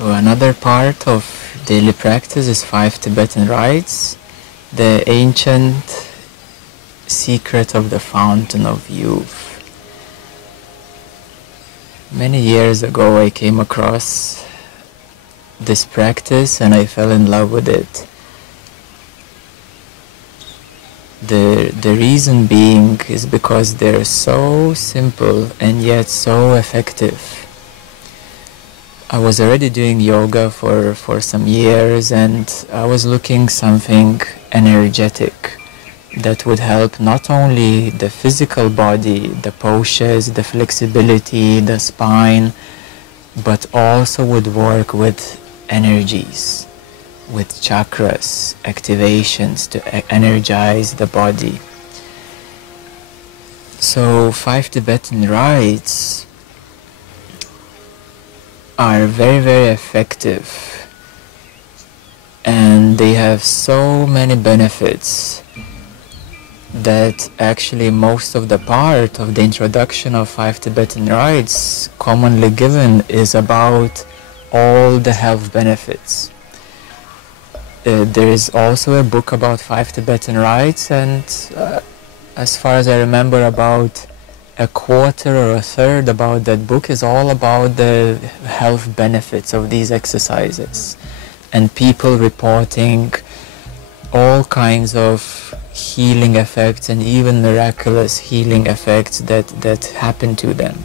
So another part of daily practice is 5 Tibetan rites, the ancient secret of the fountain of youth. Many years ago I came across this practice and I fell in love with it. The reason being is because they're so simple and yet so effective. I was already doing yoga for some years, and I was looking something energetic that would help not only the physical body, the postures, the flexibility, the spine, but also would work with energies, with chakras, activations to energize the body. So 5 Tibetan rites are very, very effective, and they have so many benefits that actually most of the part of the introduction of 5 Tibetan rites commonly given is about all the health benefits. There is also a book about 5 Tibetan rites, and as far as I remember, about a quarter or a third about that book is all about the health benefits of these exercises, and people reporting all kinds of healing effects and even miraculous healing effects that happen to them.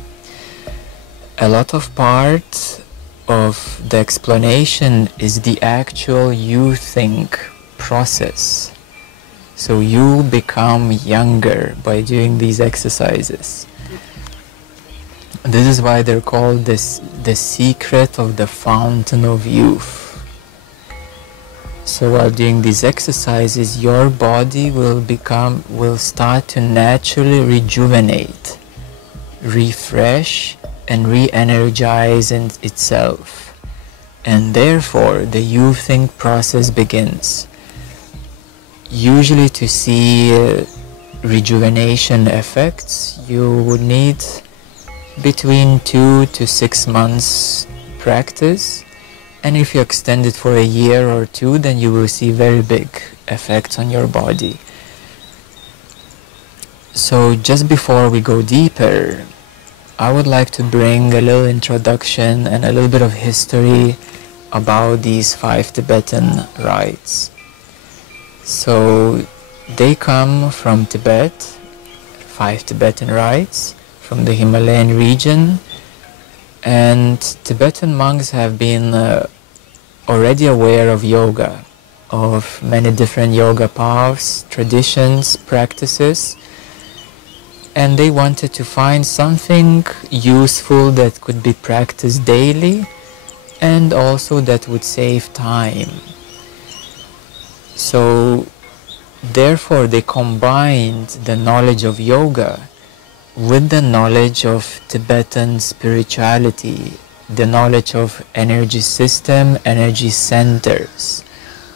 A lot of part of the explanation is the actual you think process. So you become younger by doing these exercises. This is why they're called the secret of the fountain of youth. So while doing these exercises, your body will start to naturally rejuvenate, refresh, and re-energize in itself. And therefore, the you think process begins. Usually to see rejuvenation effects, you would need between 2 to 6 months practice, and if you extend it for a year or 2, then you will see very big effects on your body. So just before we go deeper, I would like to bring a little introduction and a little bit of history about these 5 Tibetan rites. So they come from Tibet, 5 Tibetan rites from the Himalayan region, and Tibetan monks have been already aware of yoga, of many different yoga paths, traditions, practices, and they wanted to find something useful that could be practiced daily and also that would save time. So therefore they combined the knowledge of yoga with the knowledge of Tibetan spirituality, the knowledge of energy system, energy centers.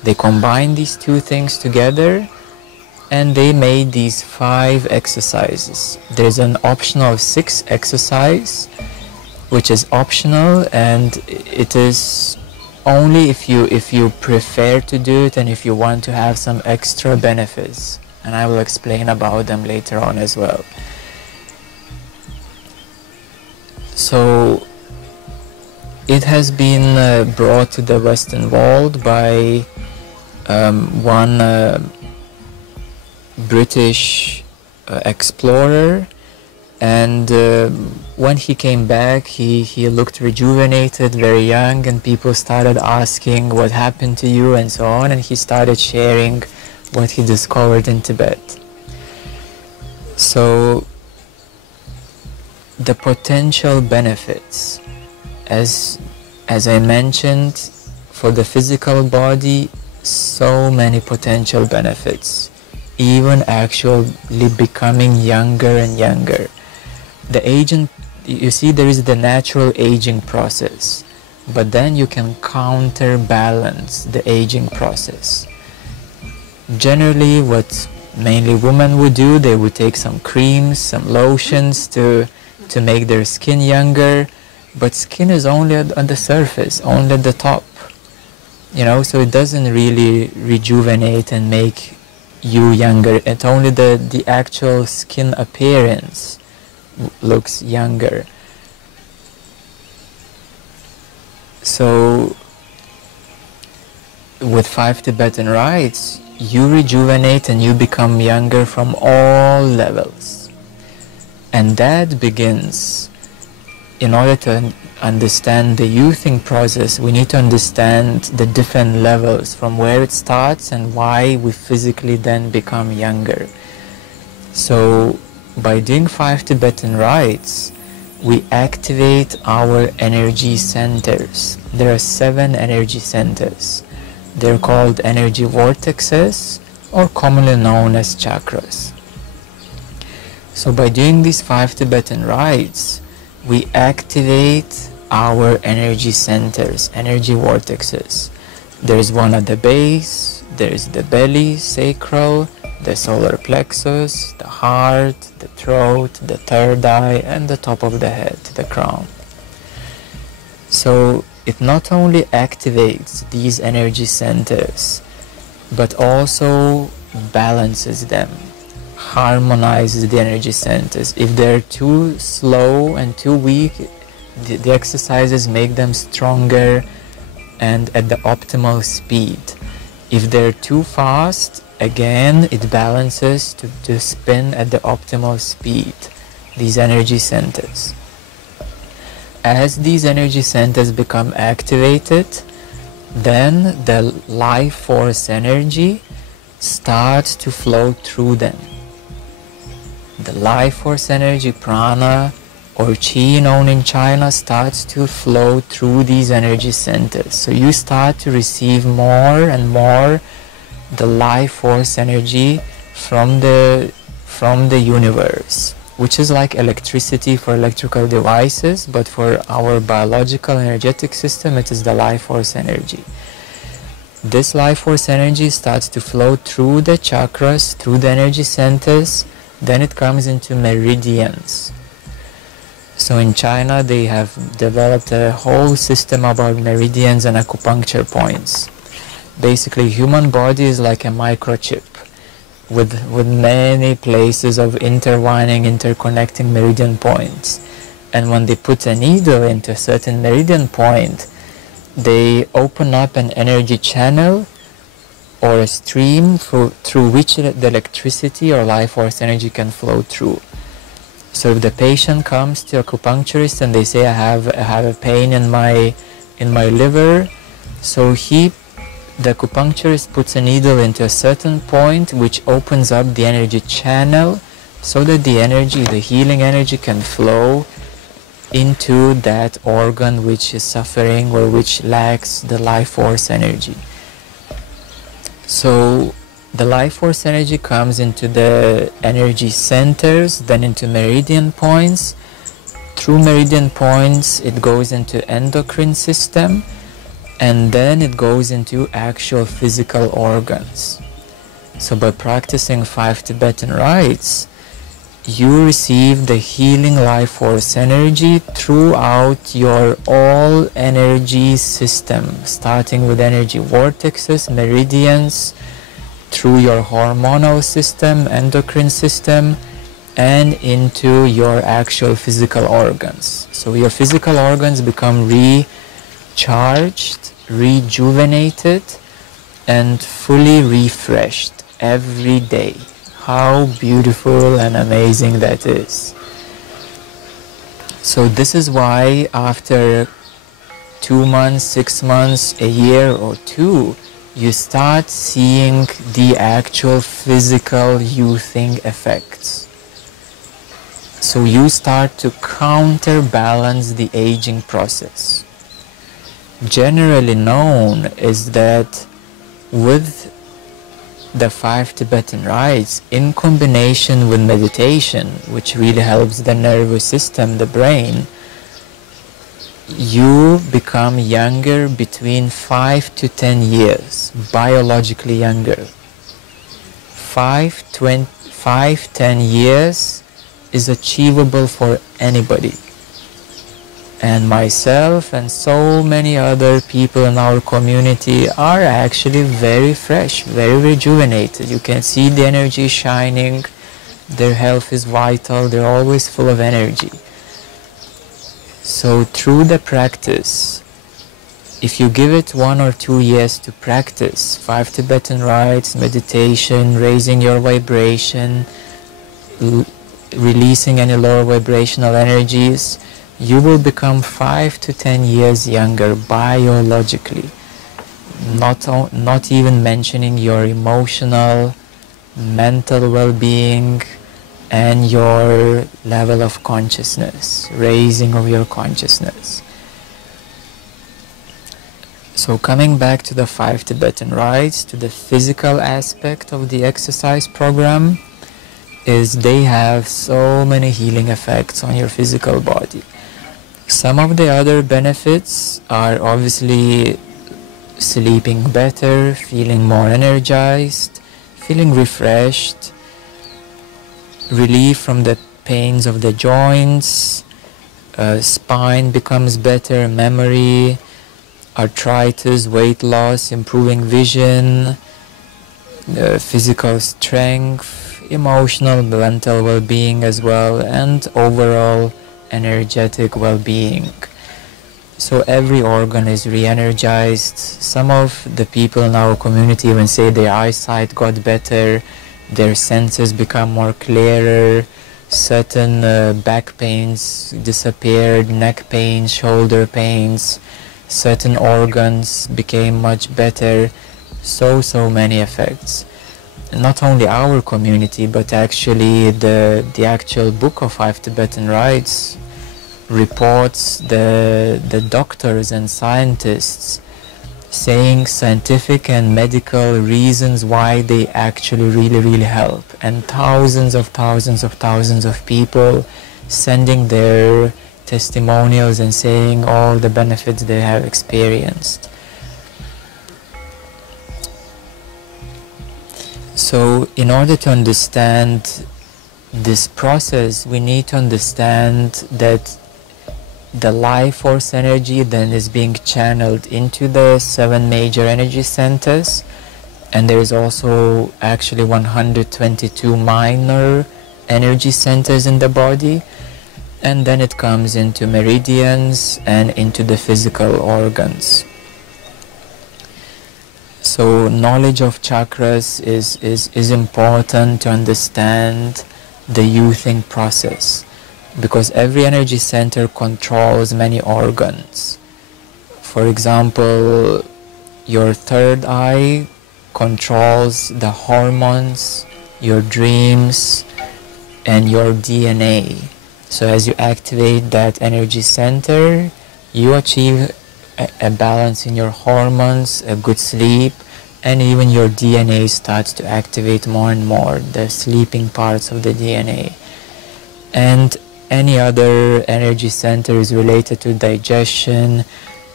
They combined these two things together and they made these 5 exercises. There's an optional 6 exercise which is optional, and it is only if you prefer to do it and if you want to have some extra benefits, and I will explain about them later on as well. So it has been brought to the Western world by one British explorer, and when he came back he looked rejuvenated, very young, and people started asking what happened to you and so on, and he started sharing what he discovered in Tibet. So the potential benefits, as I mentioned, for the physical body, so many potential benefits, even actually becoming younger and younger. The aging, you see, there is the natural aging process, but then you can counterbalance the aging process. Generally, what mainly women would do, they would take some creams, some lotions to make their skin younger, but skin is only on the surface, only at the top, you know, so it doesn't really rejuvenate and make you younger. It's only the actual skin appearance looks younger. So with 5 Tibetan rites, you rejuvenate and you become younger from all levels. And that begins, in order to understand the youthing process, we need to understand the different levels from where it starts and why we physically then become younger. So by doing 5 Tibetan rites, we activate our energy centers. There are 7 energy centers. They're called energy vortexes, or commonly known as chakras. So by doing these 5 Tibetan rites, we activate our energy centers, energy vortexes. There's one at the base, there's the belly, sacral, the solar plexus, the heart, the throat, the third eye, and the top of the head, the crown. So it not only activates these energy centers, but also balances them, harmonizes the energy centers. If they're too slow and too weak, the exercises make them stronger and at the optimal speed. If they're too fast, again, it balances to spin at the optimal speed, these energy centers. As these energy centers become activated, then the life force energy starts to flow through them. The life force energy, prana, or qi known in China, starts to flow through these energy centers. So you start to receive more and more the life force energy from the universe, which is like electricity for electrical devices, but for our biological energetic system, it is the life force energy. This life force energy starts to flow through the chakras, through the energy centers, then it comes into meridians. So in China, they have developed a whole system about meridians and acupuncture points. Basically, human body is like a microchip with many places of intertwining, interconnecting meridian points. And when they put a needle into a certain meridian point, they open up an energy channel or a stream through which the electricity or life force energy can flow through. So if the patient comes to acupuncturist and they say, I have a pain in my liver, so the acupuncturist puts a needle into a certain point which opens up the energy channel so that the healing energy can flow into that organ which is suffering or which lacks the life force energy. So the life force energy comes into the energy centers, then into meridian points. Through meridian points, it goes into endocrine system, and then it goes into actual physical organs. So by practicing 5 Tibetan rites, you receive the healing life force energy throughout your all energy system, starting with energy vortexes, meridians, through your hormonal system, endocrine system, and into your actual physical organs. So your physical organs become recharged, rejuvenated, and fully refreshed every day. How beautiful and amazing that is. So this is why after 2 months, 6 months, a year or 2, you start seeing the actual physical youthing effects. So you start to counterbalance the aging process. Generally known is that with the 5 Tibetan rites, in combination with meditation, which really helps the nervous system, the brain, you become younger between 5 to 10 years, biologically younger. 5-10 years is achievable for anybody. And myself and so many other people in our community are actually very fresh, very rejuvenated. You can see the energy shining, their health is vital, they're always full of energy. So through the practice, if you give it 1 or 2 years to practice 5 Tibetan rites, meditation, raising your vibration, releasing any lower vibrational energies, you will become 5 to 10 years younger biologically. Not even mentioning your emotional, mental well-being and your level of consciousness, raising of your consciousness. So coming back to the 5 Tibetan rites, to the physical aspect of the exercise program, is they have so many healing effects on your physical body. Some of the other benefits are obviously sleeping better, feeling more energized, feeling refreshed, relief from the pains of the joints, spine becomes better, memory, arthritis, weight loss, improving vision, physical strength, emotional, mental well-being as well, and overall energetic well-being. So every organ is re-energized. Some of the people in our community even say their eyesight got better, their senses become more clearer, certain back pains disappeared, neck pains, shoulder pains, certain organs became much better. So many effects. Not only our community, but actually the actual book of 5 Tibetan Rites reports the doctors and scientists saying scientific and medical reasons why they actually really help, and thousands of people sending their testimonials and saying all the benefits they have experienced. So in order to understand this process, we need to understand that the life force energy then is being channeled into the 7 major energy centers, and there is also actually 122 minor energy centers in the body, and then it comes into meridians and into the physical organs. So knowledge of chakras is important to understand the youthing process, because every energy center controls many organs. For example, your third eye controls the hormones, your dreams, and your DNA. So as you activate that energy center, you achieve a balance in your hormones, a good sleep, and even your DNA starts to activate more and more, the sleeping parts of the DNA. And any other energy center is related to digestion,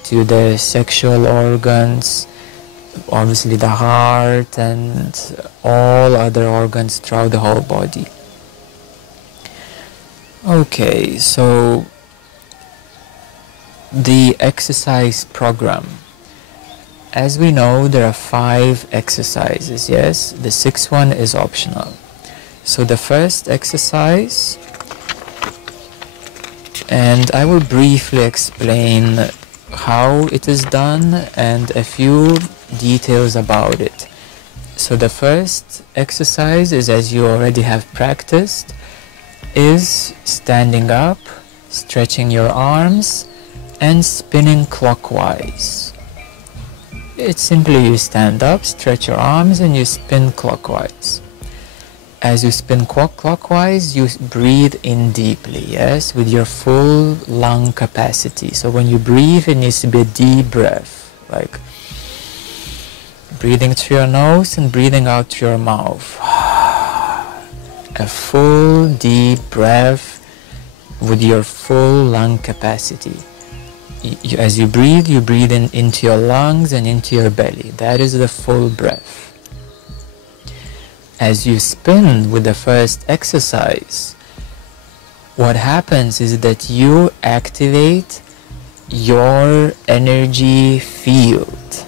to the sexual organs, obviously the heart, and all other organs throughout the whole body. Okay, so the exercise program. As we know, there are 5 exercises, yes? The 6th one is optional. So the first exercise, and I will briefly explain how it is done and a few details about it. So the first exercise is, as you already have practiced, is standing up, stretching your arms, and spinning clockwise. It's simply you stand up, stretch your arms, and you spin clockwise. As you spin clockwise, you breathe in deeply, yes, with your full lung capacity. So when you breathe, it needs to be a deep breath, like breathing through your nose and breathing out through your mouth. A full deep breath with your full lung capacity. As you breathe in into your lungs and into your belly. That is the full breath. As you spin with the first exercise, what happens is that you activate your energy field.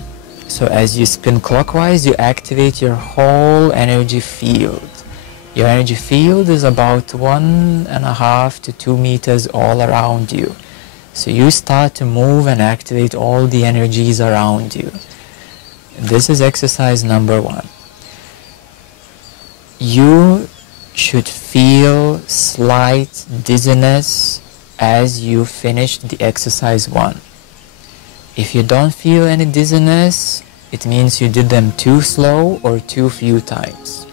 So as you spin clockwise, you activate your whole energy field. Your energy field is about 1.5 to 2 meters all around you. So you start to move and activate all the energies around you. This is exercise number 1. You should feel slight dizziness as you finish the exercise 1. If you don't feel any dizziness, it means you did them too slow or too few times.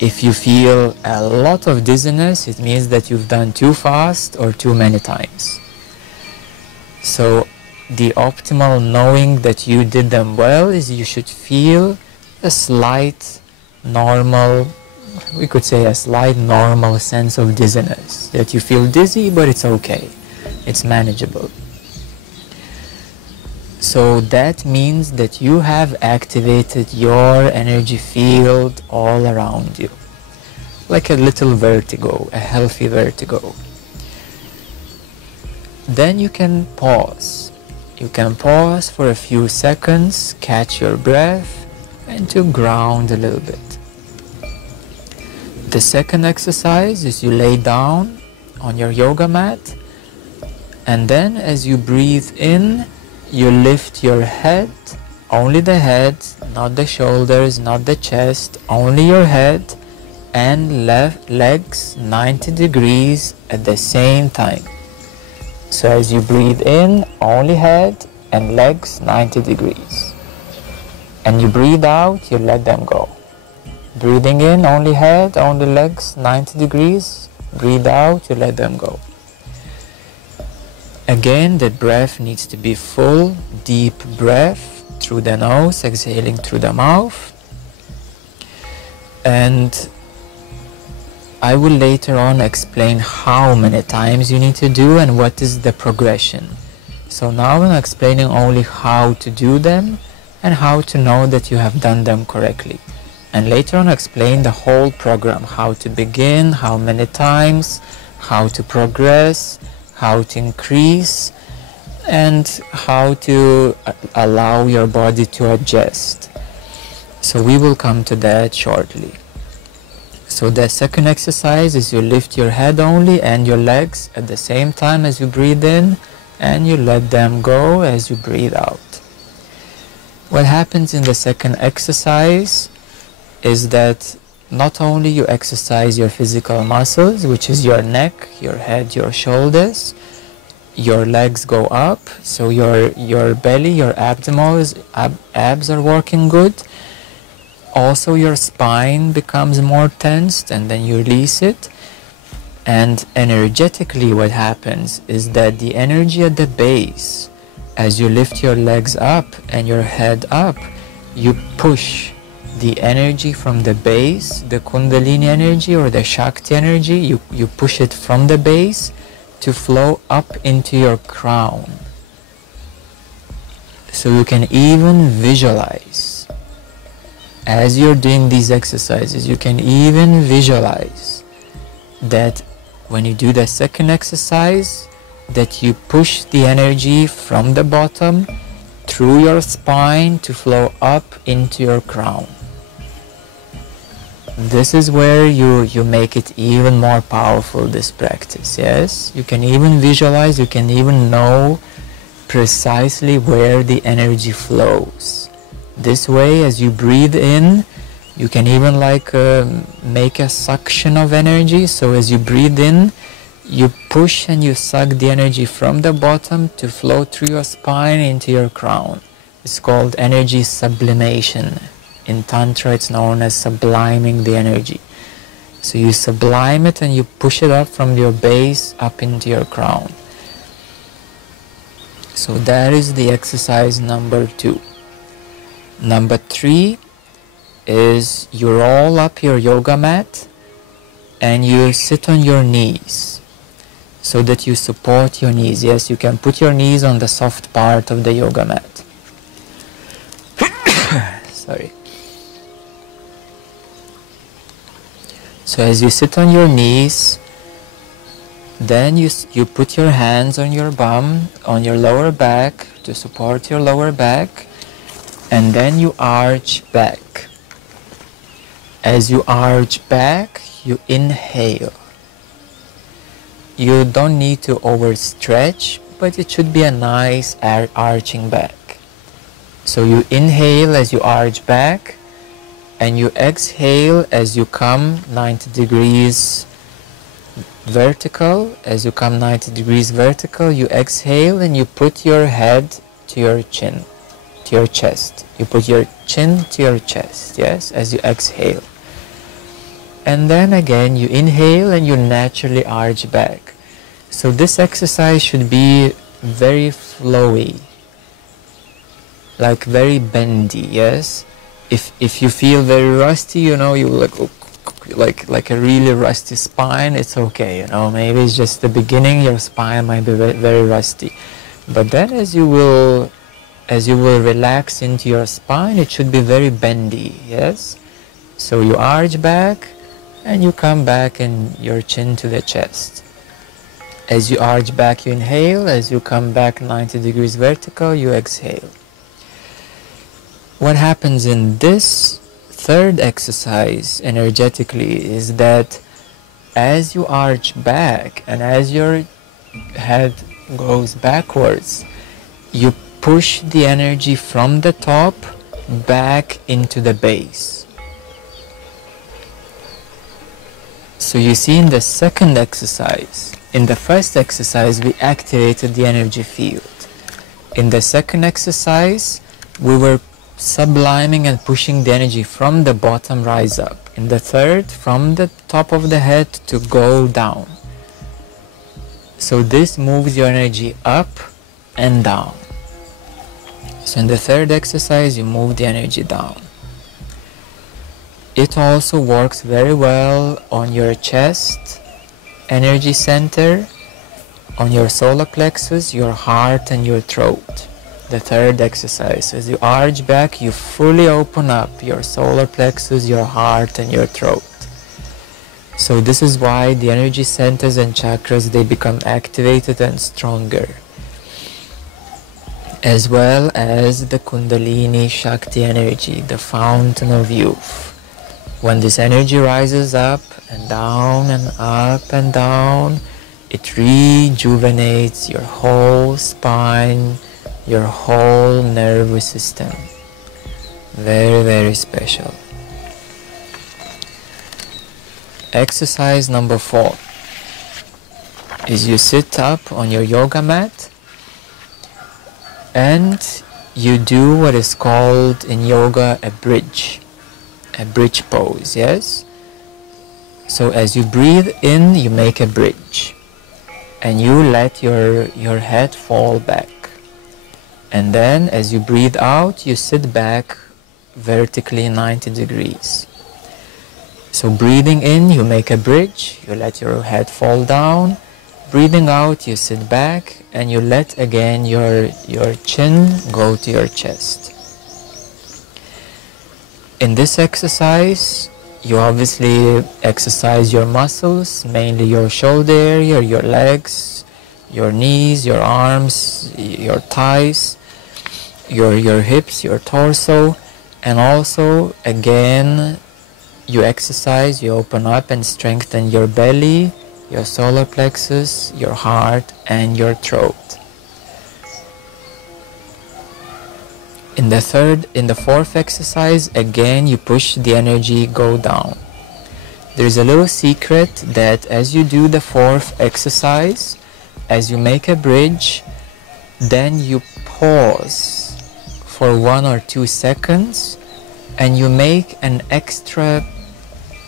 If you feel a lot of dizziness, it means that you've done too fast or too many times. So the optimal knowing that you did them well is you should feel a slight normal, we could say a slight normal sense of dizziness. That you feel dizzy, but it's okay. It's manageable. So that means that you have activated your energy field all around you. Like a little vertigo, a healthy vertigo. Then you can pause. You can pause for a few seconds, catch your breath, and to ground a little bit. The second exercise is you lay down on your yoga mat, and then as you breathe in, you lift your head, only the head, not the shoulders, not the chest, only your head, and legs 90 degrees at the same time. So as you breathe in, only head and legs 90 degrees. And you breathe out, you let them go. Breathing in, only head, only legs 90 degrees. Breathe out, you let them go. Again, the breath needs to be full, deep breath through the nose, exhaling through the mouth. And I will later on explain how many times you need to do and what is the progression. So now I'm explaining only how to do them and how to know that you have done them correctly. And later on explain the whole program, how to begin, how many times, how to progress, how to increase, and how to allow your body to adjust. So we will come to that shortly. So the second exercise is you lift your head only and your legs at the same time as you breathe in, and you let them go as you breathe out. What happens in the second exercise is that not only you exercise your physical muscles, which is your neck, your head, your shoulders, your legs go up, so your belly, your abs are working good. Also your spine becomes more tensed, and then you release it. And energetically what happens is that the energy at the base, as you lift your legs up and your head up, you push the energy from the base, the Kundalini energy or the Shakti energy, you push it from the base to flow up into your crown. So you can even visualize, as you're doing these exercises, you can even visualize that when you do the second exercise, that you push the energy from the bottom through your spine to flow up into your crown. This is where you make it even more powerful, this practice, yes? You can even visualize, you can even know precisely where the energy flows. This way, as you breathe in, you can even make a suction of energy. So as you breathe in, you push and you suck the energy from the bottom to flow through your spine into your crown. It's called energy sublimation. In Tantra, it's known as subliming the energy. So you sublime it and you push it up from your base up into your crown. So that is the exercise number 2. Number 3 is you roll up your yoga mat and you sit on your knees so that you support your knees. Yes, you can put your knees on the soft part of the yoga mat. Sorry. So as you sit on your knees, Then you put your hands on your bum, on your lower back, to support your lower back, and then you arch back. As you arch back, you inhale. You don't need to overstretch, but it should be a nice arching back. So you inhale as you arch back, and you exhale as you come 90 degrees vertical. As you come 90 degrees vertical, you exhale and you put your head to your chin, to your chest. You put your chin to your chest, yes, as you exhale. And then again you inhale and you naturally arch back. So this exercise should be very flowy, like very bendy, yes. If you feel very rusty, you know, you like a really rusty spine, it's okay, you know, maybe it's just the beginning, your spine might be very rusty. But then as you will relax into your spine, it should be very bendy, yes. So you arch back and you come back and your chin to the chest. As you arch back, you inhale. As you come back 90 degrees vertical, you exhale. What happens in this third exercise energetically is that as you arch back and as your head goes backwards, you push the energy from the top back into the base. So you see, in the second exercise, in the first exercise we activated the energy field. In the second exercise we were subliming and pushing the energy from the bottom rise up. In the third, from the top of the head to go down. So this moves your energy up and down. So in the third exercise you move the energy down. It also works very well on your chest energy center, on your solar plexus, your heart and your throat. The third exercise, as you arch back, you fully open up your solar plexus, your heart and your throat. So this is why the energy centers and chakras, they become activated and stronger. As well as the Kundalini Shakti energy, the fountain of youth. When this energy rises up and down and up and down, it rejuvenates your whole spine, your whole nervous system. Very, very special. Exercise number 4 is you sit up on your yoga mat and you do what is called in yoga a bridge pose, yes? So as you breathe in, you make a bridge and you let your head fall back. And then as you breathe out, you sit back vertically 90 degrees. So breathing in, you make a bridge, you let your head fall down. Breathing out, you sit back and you let again your chin go to your chest. In this exercise, you obviously exercise your muscles, mainly your shoulder area, your legs, your knees, your arms, your thighs, your hips, your torso, and also again you exercise, you open up and strengthen your belly, your solar plexus, your heart and your throat. In the fourth exercise, again you push the energy, go down. There's a little secret that as you do the fourth exercise, as you make a bridge, then you pause for 1 or 2 seconds and you make an extra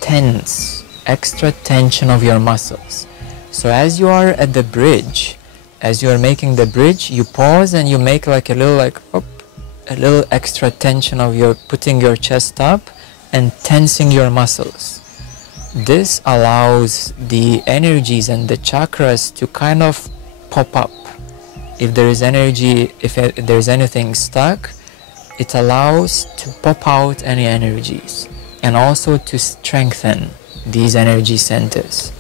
tension of your muscles. So as you are at the bridge, as you are making the bridge, you pause and you make like a little extra tension of your putting your chest up and tensing your muscles. This allows the energies and the chakras to kind of pop up. If there is energy, if there's anything stuck, it allows to pop out any energies and also to strengthen these energy centers.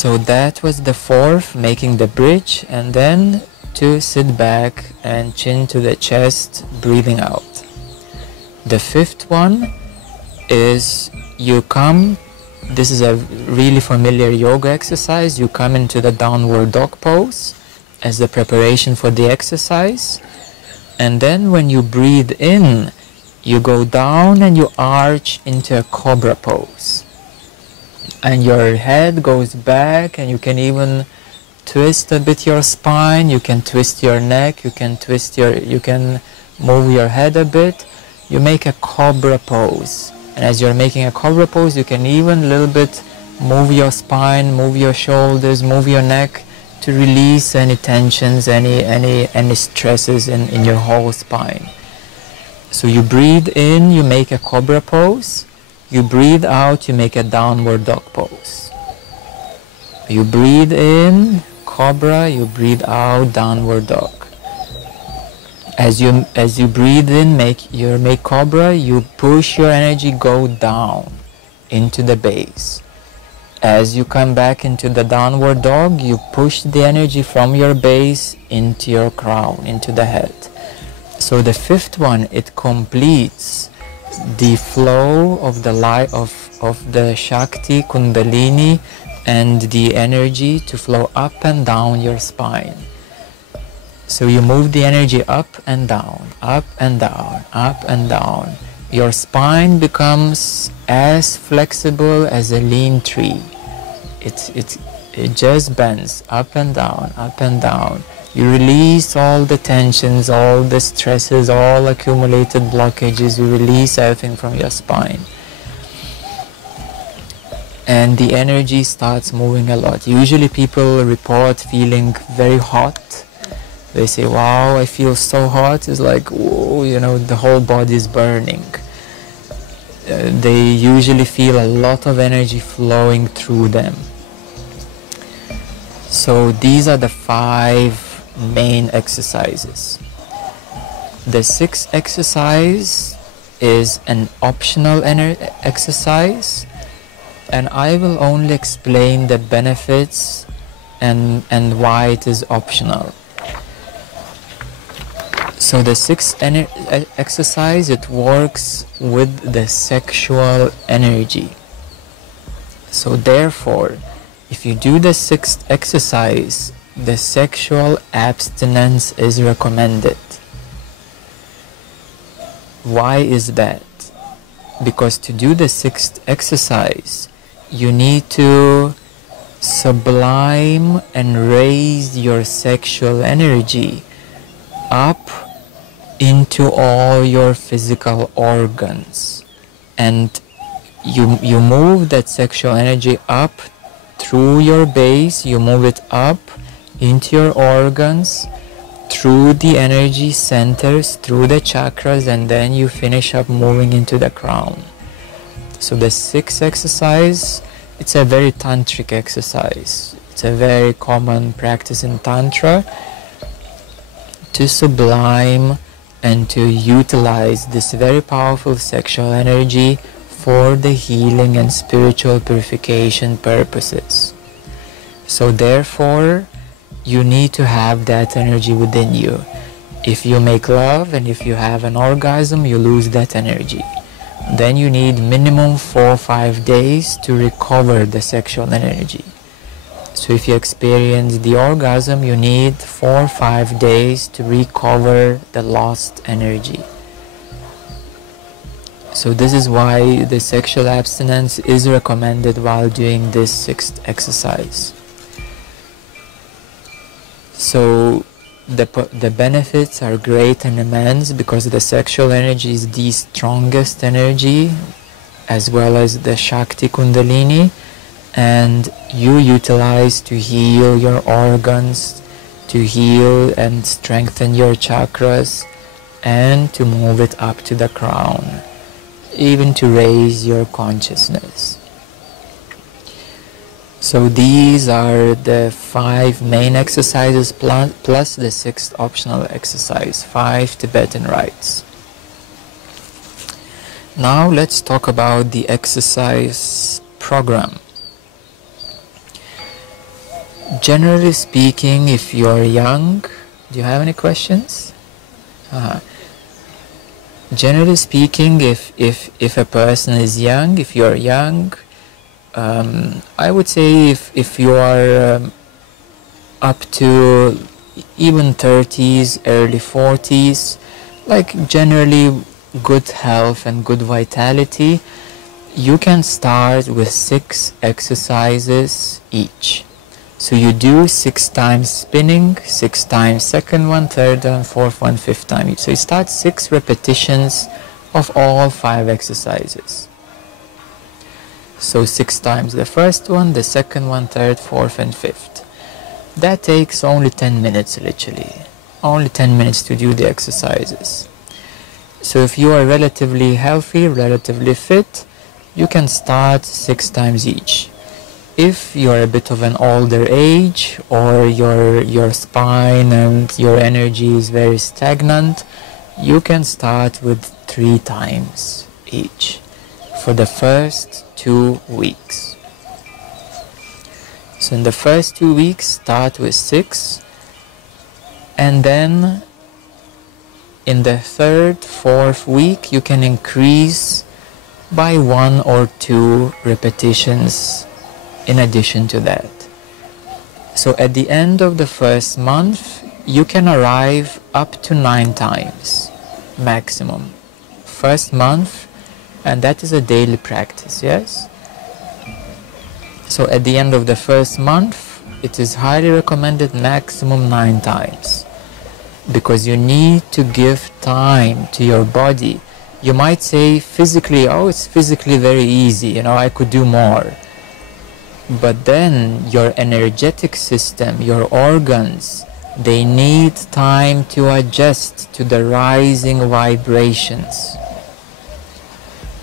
So that was the fourth, making the bridge, and then to sit back and chin to the chest, breathing out. The fifth one is you come, this is a really familiar yoga exercise, you come into the downward dog pose as the preparation for the exercise, and then when you breathe in, you go down and you arch into a cobra pose. And your head goes back, and you can even twist a bit your spine, you can twist your neck, you can move your head a bit. You make a cobra pose. And as you're making a cobra pose, you can even a little bit move your spine, move your shoulders, move your neck to release any tensions, any stresses in your whole spine. So you breathe in, you make a cobra pose. You breathe out, you make a downward dog pose. You breathe in, cobra, you breathe out, downward dog. As you breathe in, make cobra, you push your energy, go down into the base. As you come back into the downward dog, you push the energy from your base into your crown, into the head. So the fifth one, it completes the flow of the light of the Shakti, Kundalini, and the energy to flow up and down your spine. So you move the energy up and down, up and down, up and down. Your spine becomes as flexible as a lean tree. It just bends up and down, up and down. You release all the tensions, all the stresses, all accumulated blockages. You release everything from your spine. And the energy starts moving a lot. Usually people report feeling very hot. They say, wow, I feel so hot. It's like, whoa, you know, the whole body is burning. They usually feel a lot of energy flowing through them. So these are the 5 main exercises. The 6th exercise is an optional exercise, and I will only explain the benefits and why it is optional. So the 6th exercise, it works with the sexual energy. So therefore, if you do the 6th exercise, the sexual abstinence is recommended. Why is that? Because to do the 6th exercise, you need to sublime and raise your sexual energy up into all your physical organs. And you move that sexual energy up through your base, you move it up into your organs, through the energy centers, through the chakras, and then you finish up moving into the crown. So the 6th exercise, it's a very tantric exercise. It's a very common practice in Tantra to sublime and to utilize this very powerful sexual energy for the healing and spiritual purification purposes. So therefore, you need to have that energy within you. If you make love and if you have an orgasm, you lose that energy. Then you need minimum 4 or 5 days to recover the sexual energy. So if you experience the orgasm, you need 4 or 5 days to recover the lost energy. So this is why the sexual abstinence is recommended while doing this 6th exercise. So the benefits are great and immense because the sexual energy is the strongest energy, as well as the Shakti Kundalini, and you utilize to heal your organs, to heal and strengthen your chakras, and to move it up to the crown, even to raise your consciousness. So these are the 5 main exercises plus the 6th optional exercise, 5 Tibetan Rites. Now let's talk about the exercise program. Generally speaking, if you're young, do you have any questions? Generally speaking, if a person is young, if you're young, I would say if you are up to even 30s, early 40s, like generally good health and good vitality, you can start with 6 exercises each. So you do 6 times spinning, 6 times second one, third one, fourth one, fifth time. So you start 6 repetitions of all 5 exercises. So 6 times the first one, the second one, third, fourth and fifth. That takes only 10 minutes literally. Only 10 minutes to do the exercises. So if you are relatively healthy, relatively fit, you can start 6 times each. If you're a bit of an older age, or your spine and your energy is very stagnant, you can start with 3 times each for the first 2 weeks. So in the first 2 weeks, start with 6, and then in the 3rd, 4th week, you can increase by 1 or 2 repetitions in addition to that. So at the end of the first month, you can arrive up to 9 times maximum. First month, and that is a daily practice, yes? So at the end of the first month, it is highly recommended maximum 9 times, because you need to give time to your body. You might say physically, oh, it's physically very easy, you know, I could do more. But then your energetic system, your organs, they need time to adjust to the rising vibrations.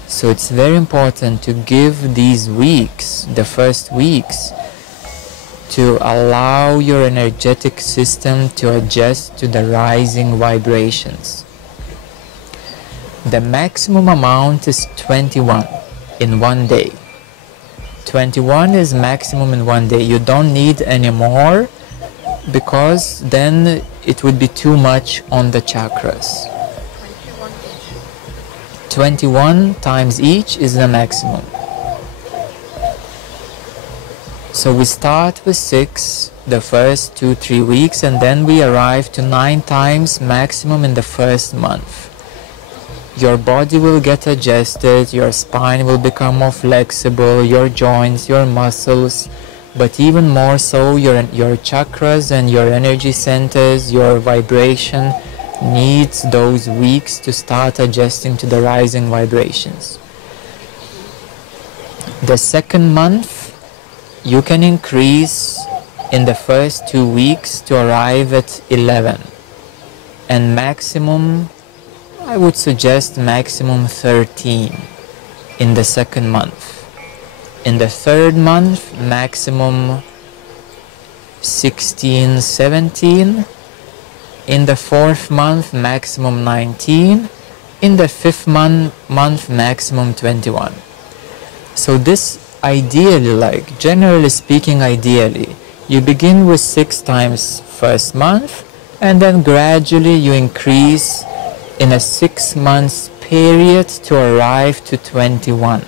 So it's very important to give these weeks, the first weeks, to allow your energetic system to adjust to the rising vibrations. The maximum amount is 21 in one day. 21 is maximum in one day. You don't need any more, because then it would be too much on the chakras. 21 times each is the maximum. So we start with 6 the first 2-3 weeks, and then we arrive to 9 times maximum in the first month. Your body will get adjusted, your spine will become more flexible, your joints, your muscles, but even more so your chakras and your energy centers, your vibration needs those weeks to start adjusting to the rising vibrations. The second month, you can increase in the first 2 weeks to arrive at 11, and maximum, I would suggest maximum 13 in the second month. In the third month, maximum 16, 17. In the fourth month, maximum 19. In the fifth month, maximum 21. So this ideally, like generally speaking, ideally, you begin with 6 times first month, and then gradually you increase in a 6 months period to arrive to 21.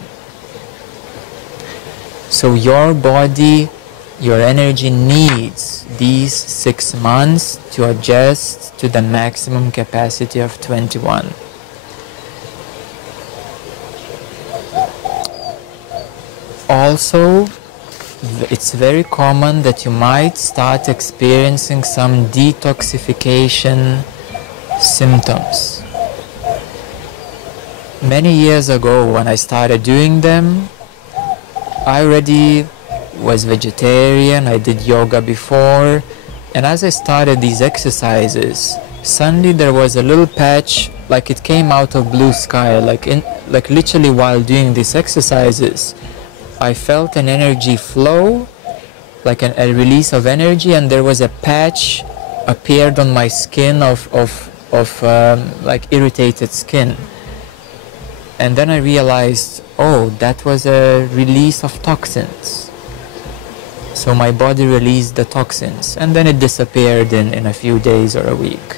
So your body, your energy needs these 6 months to adjust to the maximum capacity of 21. Also, it's very common that you might start experiencing some detoxification symptoms. Many years ago, when I started doing them, I already was vegetarian, I did yoga before, and as I started these exercises, suddenly there was a little patch, like it came out of blue sky, like literally while doing these exercises, I felt an energy flow, like a release of energy, and there was a patch appeared on my skin of like irritated skin. And then I realized, oh, that was a release of toxins. So So my body released the toxins, and then it disappeared in a few days or a week.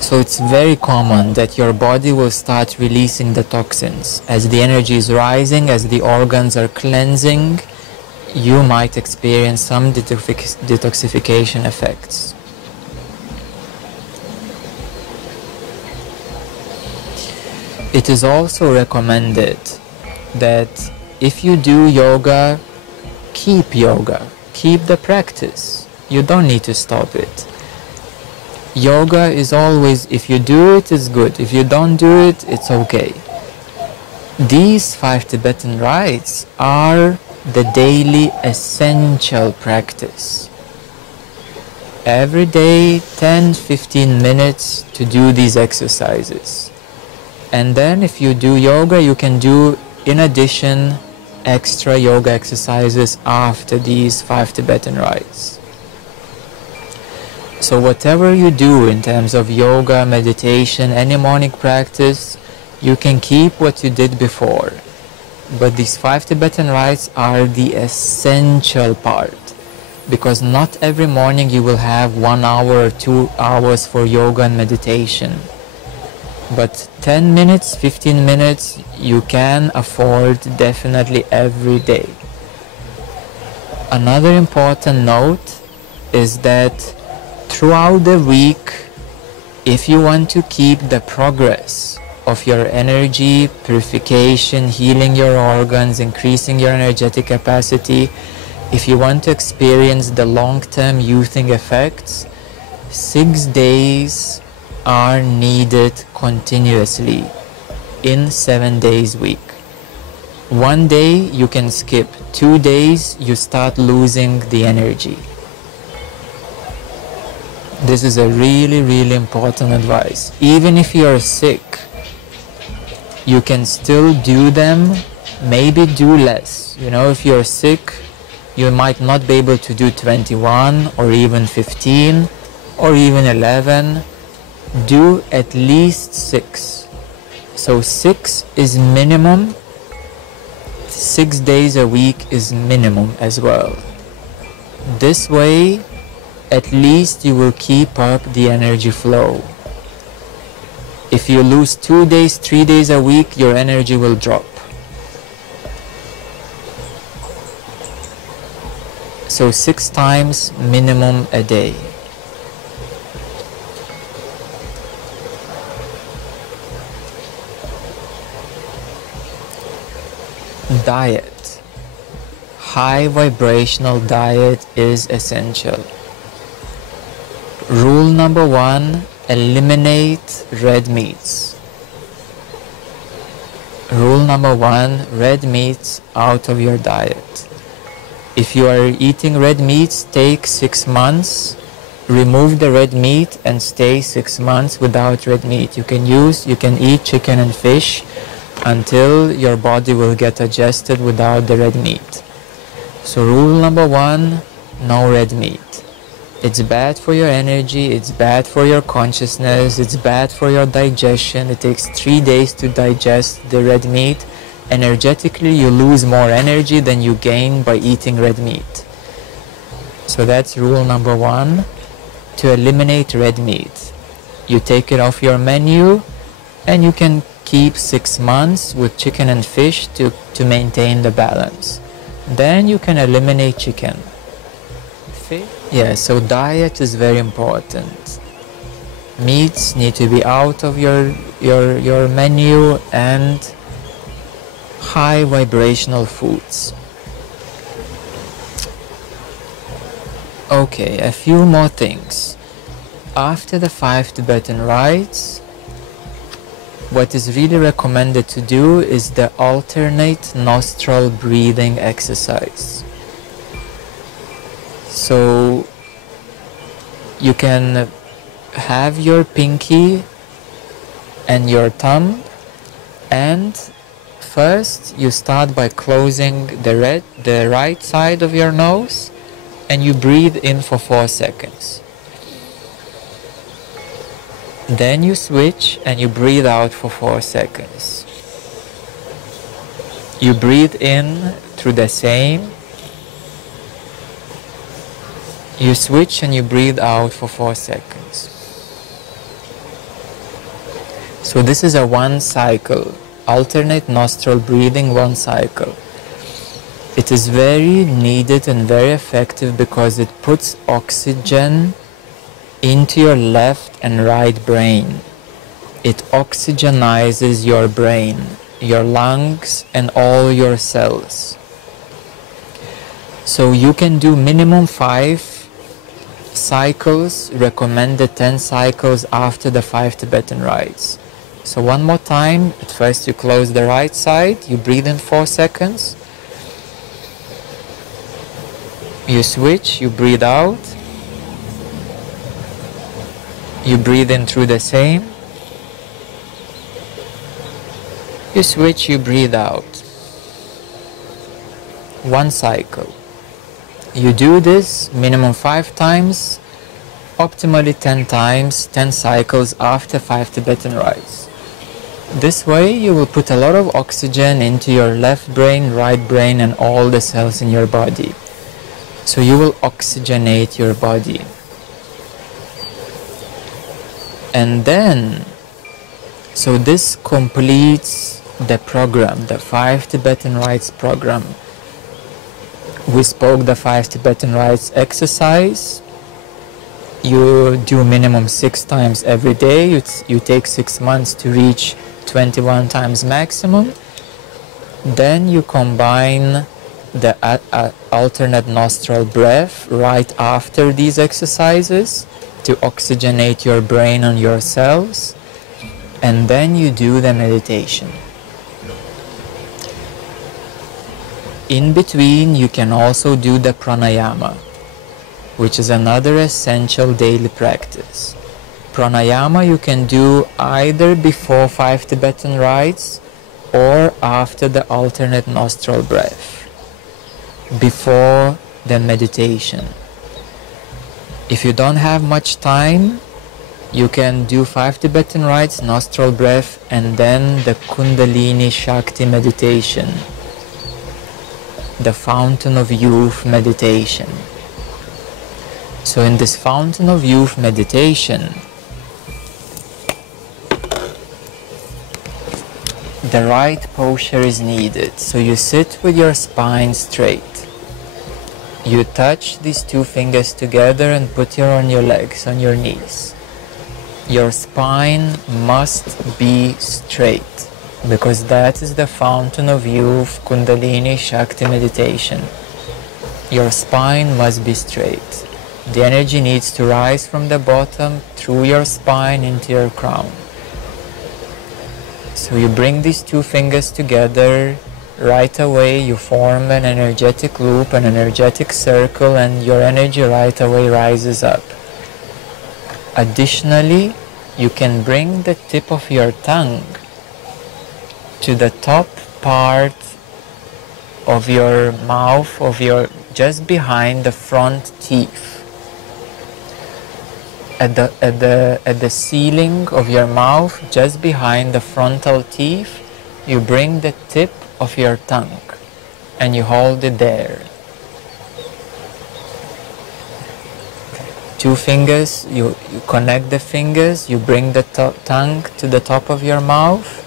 So it's very common that your body will start releasing the toxins. As the energy is rising, as the organs are cleansing, you might experience some detoxification effects. It is also recommended that if you do yoga, keep the practice. You don't need to stop it. Yoga is always, if you do it, it's good. If you don't do it, it's okay. These 5 Tibetan rites are the daily essential practice. Every day, 10-15 minutes to do these exercises. And then if you do yoga, you can do, in addition, extra yoga exercises after these 5 Tibetan rites. So whatever you do in terms of yoga, meditation, any mnemonic practice, you can keep what you did before. But these 5 Tibetan rites are the essential part, because not every morning you will have 1 hour or 2 hours for yoga and meditation. But 10 minutes, 15 minutes, you can afford definitely every day. Another important note is that throughout the week, if you want to keep the progress of your energy, purification, healing your organs, increasing your energetic capacity, if you want to experience the long-term youthing effects, 6 days are needed continuously in 7 days week. 1 day you can skip, 2 days you start losing the energy. This is a really important advice. Even if you are sick, you can still do them, maybe do less. You know, if you're sick, you might not be able to do 21 or even 15 or even 11. Do at least 6. So 6 is minimum. 6 days a week is minimum as well. This way, at least you will keep up the energy flow. If you lose 2 days, 3 days a week, your energy will drop. So 6 times minimum a day. Diet. High vibrational diet is essential. Rule number 1, eliminate red meats. Rule number 1, red meats out of your diet. If you are eating red meats, take 6 months, remove the red meat and stay 6 months without red meat. You can eat chicken and fish until your body will get adjusted without the red meat. So rule number 1, no red meat. It's bad for your energy, it's bad for your consciousness, it's bad for your digestion. It takes 3 days to digest the red meat. Energetically, you lose more energy than you gain by eating red meat. So that's rule number 1, to eliminate red meat. You take it off your menu and you can keep 6 months with chicken and fish to maintain the balance. Then you can eliminate chicken. Yeah, so diet is very important. Meats need to be out of your menu, and high vibrational foods. Okay, a few more things. After the 5 Tibetan rites, what is really recommended to do is the alternate nostril breathing exercise. So you can have your pinky and your thumb, and first you start by closing the right side of your nose, and you breathe in for 4 seconds. Then you switch and you breathe out for 4 seconds. You breathe in through the same You switch and you breathe out for 4 seconds. So this is a 1 cycle, alternate nostril breathing, 1 cycle. It is very needed and very effective because it puts oxygen into your left and right brain. It oxygenizes your brain, your lungs, and all your cells. So you can do minimum 5 cycles, recommended 10 cycles after the 5 Tibetan rites. So one more time, at first you close the right side, you breathe in 4 seconds, you switch, you breathe out, you breathe in through the same, you switch, you breathe out. 1 cycle. You do this minimum 5 times, optimally 10 times, 10 cycles after 5 Tibetan rites. This way you will put a lot of oxygen into your left brain, right brain, and all the cells in your body. So you will oxygenate your body. And then, so this completes the program, the 5 Tibetan rites program. We spoke the 5 Tibetan rites exercise. You do minimum 6 times every day. You take 6 months to reach 21 times maximum. Then you combine the alternate nostril breath right after these exercises to oxygenate your brain and your cells. And then you do the meditation. In between, you can also do the pranayama, which is another essential daily practice. Pranayama you can do either before 5 Tibetan rites or after the alternate nostril breath, before the meditation. If you don't have much time, you can do 5 Tibetan rites, nostril breath, and then the Kundalini Shakti meditation, the Fountain of Youth meditation. So in this Fountain of Youth meditation, the right posture is needed. So you sit with your spine straight. You touch these 2 fingers together and put on your legs, on your knees. Your spine must be straight, because that is the Fountain of Youth Kundalini Shakti meditation. Your spine must be straight. The energy needs to rise from the bottom through your spine into your crown. So you bring these 2 fingers together. Right away you form an energetic loop, an energetic circle, and your energy right away rises up. Additionally, you can bring the tip of your tongue to the top part of your mouth, just behind the front teeth. At the ceiling of your mouth, just behind the frontal teeth, you bring the tip of your tongue and you hold it there. 2 fingers, you connect the fingers, you bring the tongue to the top of your mouth.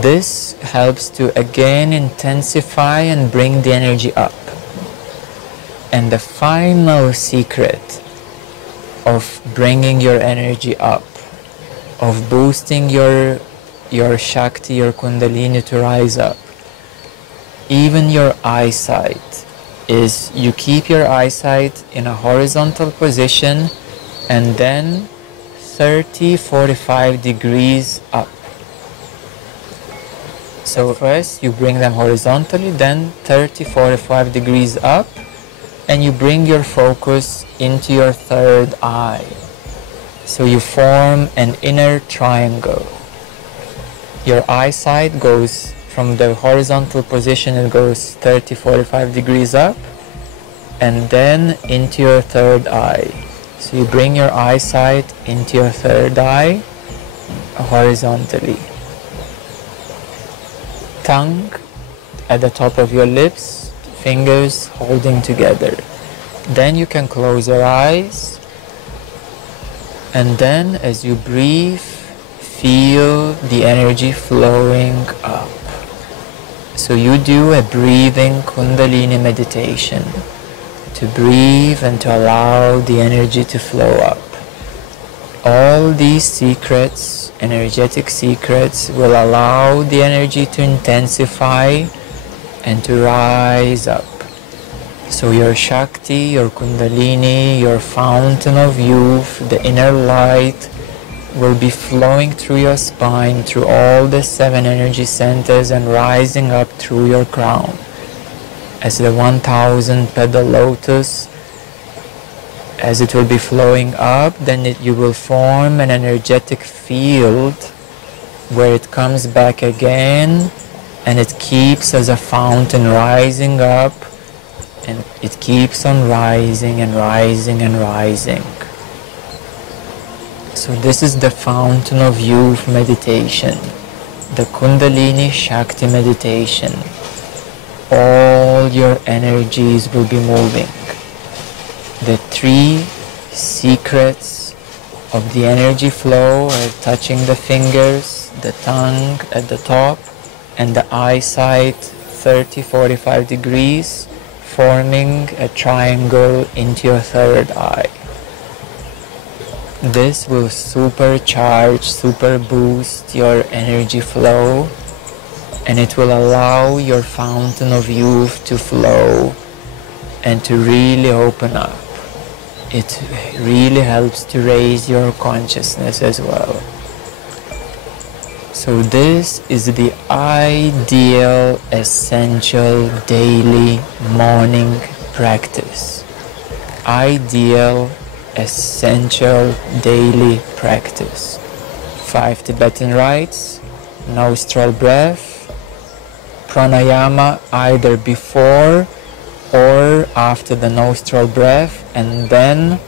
This helps to again intensify and bring the energy up. And the final secret of bringing your energy up, of boosting your Shakti, your Kundalini to rise up, even your eyesight, is you keep your eyesight in a horizontal position and then 30-45 degrees up. So first you bring them horizontally, then 30-45 degrees up, and you bring your focus into your third eye. So you form an inner triangle. Your eyesight goes from the horizontal position, it goes 30-45 degrees up, and then into your third eye. So you bring your eyesight into your third eye horizontally. Tongue at the top of your lips, fingers holding together. Then you can close your eyes, and then as you breathe, feel the energy flowing up. So you do a breathing Kundalini meditation to breathe and to allow the energy to flow up. All these secrets, energetic secrets, will allow the energy to intensify and to rise up. So your Shakti, your Kundalini, your fountain of youth, the inner light, will be flowing through your spine, through all the 7 energy centers, and rising up through your crown. As the 1,000 petal lotus, as it will be flowing up, then you will form an energetic field where it comes back again, and it keeps as a fountain rising up, and it keeps on rising and rising and rising. So this is the fountain of youth meditation, the Kundalini Shakti meditation. All your energies will be moving. The 3 secrets of the energy flow are touching the fingers, the tongue at the top, and the eyesight 30-45 degrees, forming a triangle into your 3rd eye. This will supercharge, super boost your energy flow, and it will allow your fountain of youth to flow and to really open up. It really helps to raise your consciousness as well. So this is the ideal, essential, daily morning practice. Ideal, essential, daily practice. 5 Tibetan Rites, Nostril breath, pranayama either before or after the nostril breath, and then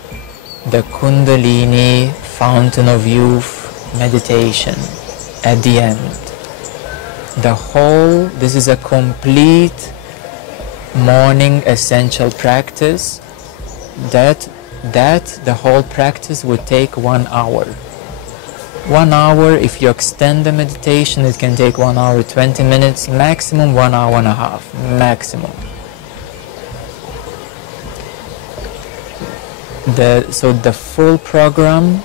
the Kundalini Fountain of Youth meditation at the end. This is a complete morning essential practice that the whole practice would take 1 hour. 1 hour, if you extend the meditation, it can take 1 hour 20 minutes, maximum 1 hour and a half, maximum. So the full program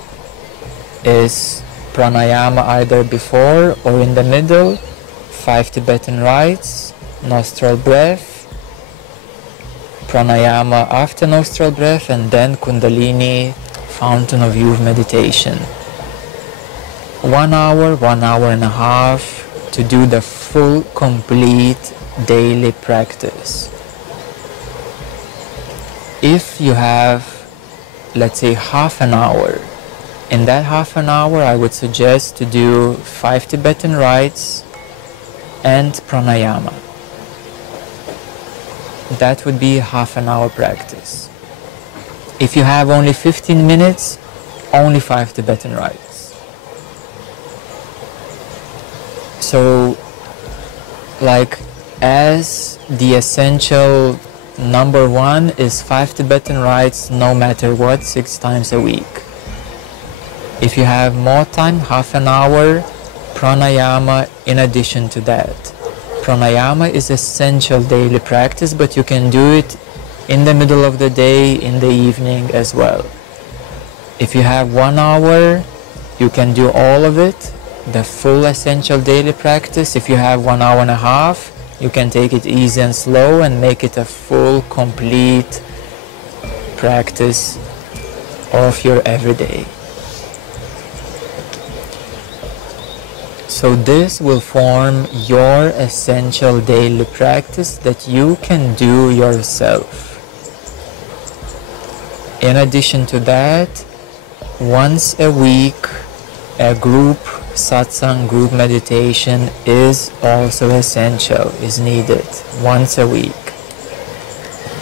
is pranayama either before or in the middle, 5 Tibetan Rites, nostril breath, pranayama after nostril breath, and then Kundalini Fountain of Youth meditation. 1 hour, 1 hour and a half to do the full, complete daily practice. If you have, let's say, half an hour, in that half an hour I would suggest to do 5 Tibetan Rites and pranayama. That would be half an hour practice. If you have only 15 minutes, only 5 Tibetan Rites. So, like, as the essential number 1 is 5 Tibetan Rites no matter what, 6 times a week. If you have more time, half an hour, pranayama in addition to that. Pranayama is essential daily practice, but you can do it in the middle of the day, in the evening as well. If you have 1 hour, you can do all of it, the full essential daily practice. If you have 1 hour and a half, you can take it easy and slow and make it a full, complete practice of your everyday. So this will form your essential daily practice that you can do yourself. In addition to that, once a week, a group satsang, group meditation is also essential, is needed once a week.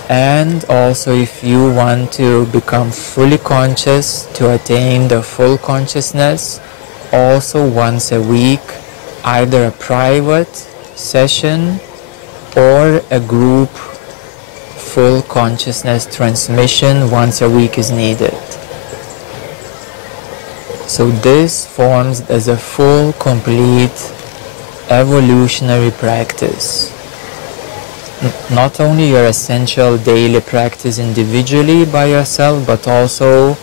And also, if you want to become fully conscious, to attain the full consciousness, also once a week, either a private session or a group full consciousness transmission once a week is needed. So this forms as a full, complete evolutionary practice. Not only your essential daily practice individually by yourself, but also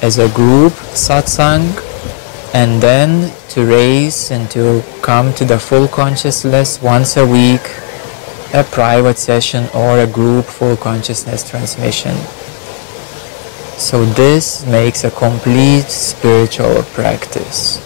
as a group satsang, and then to raise and to come to the full consciousness once a week, a private session or a group full consciousness transmission. So this makes a complete spiritual practice.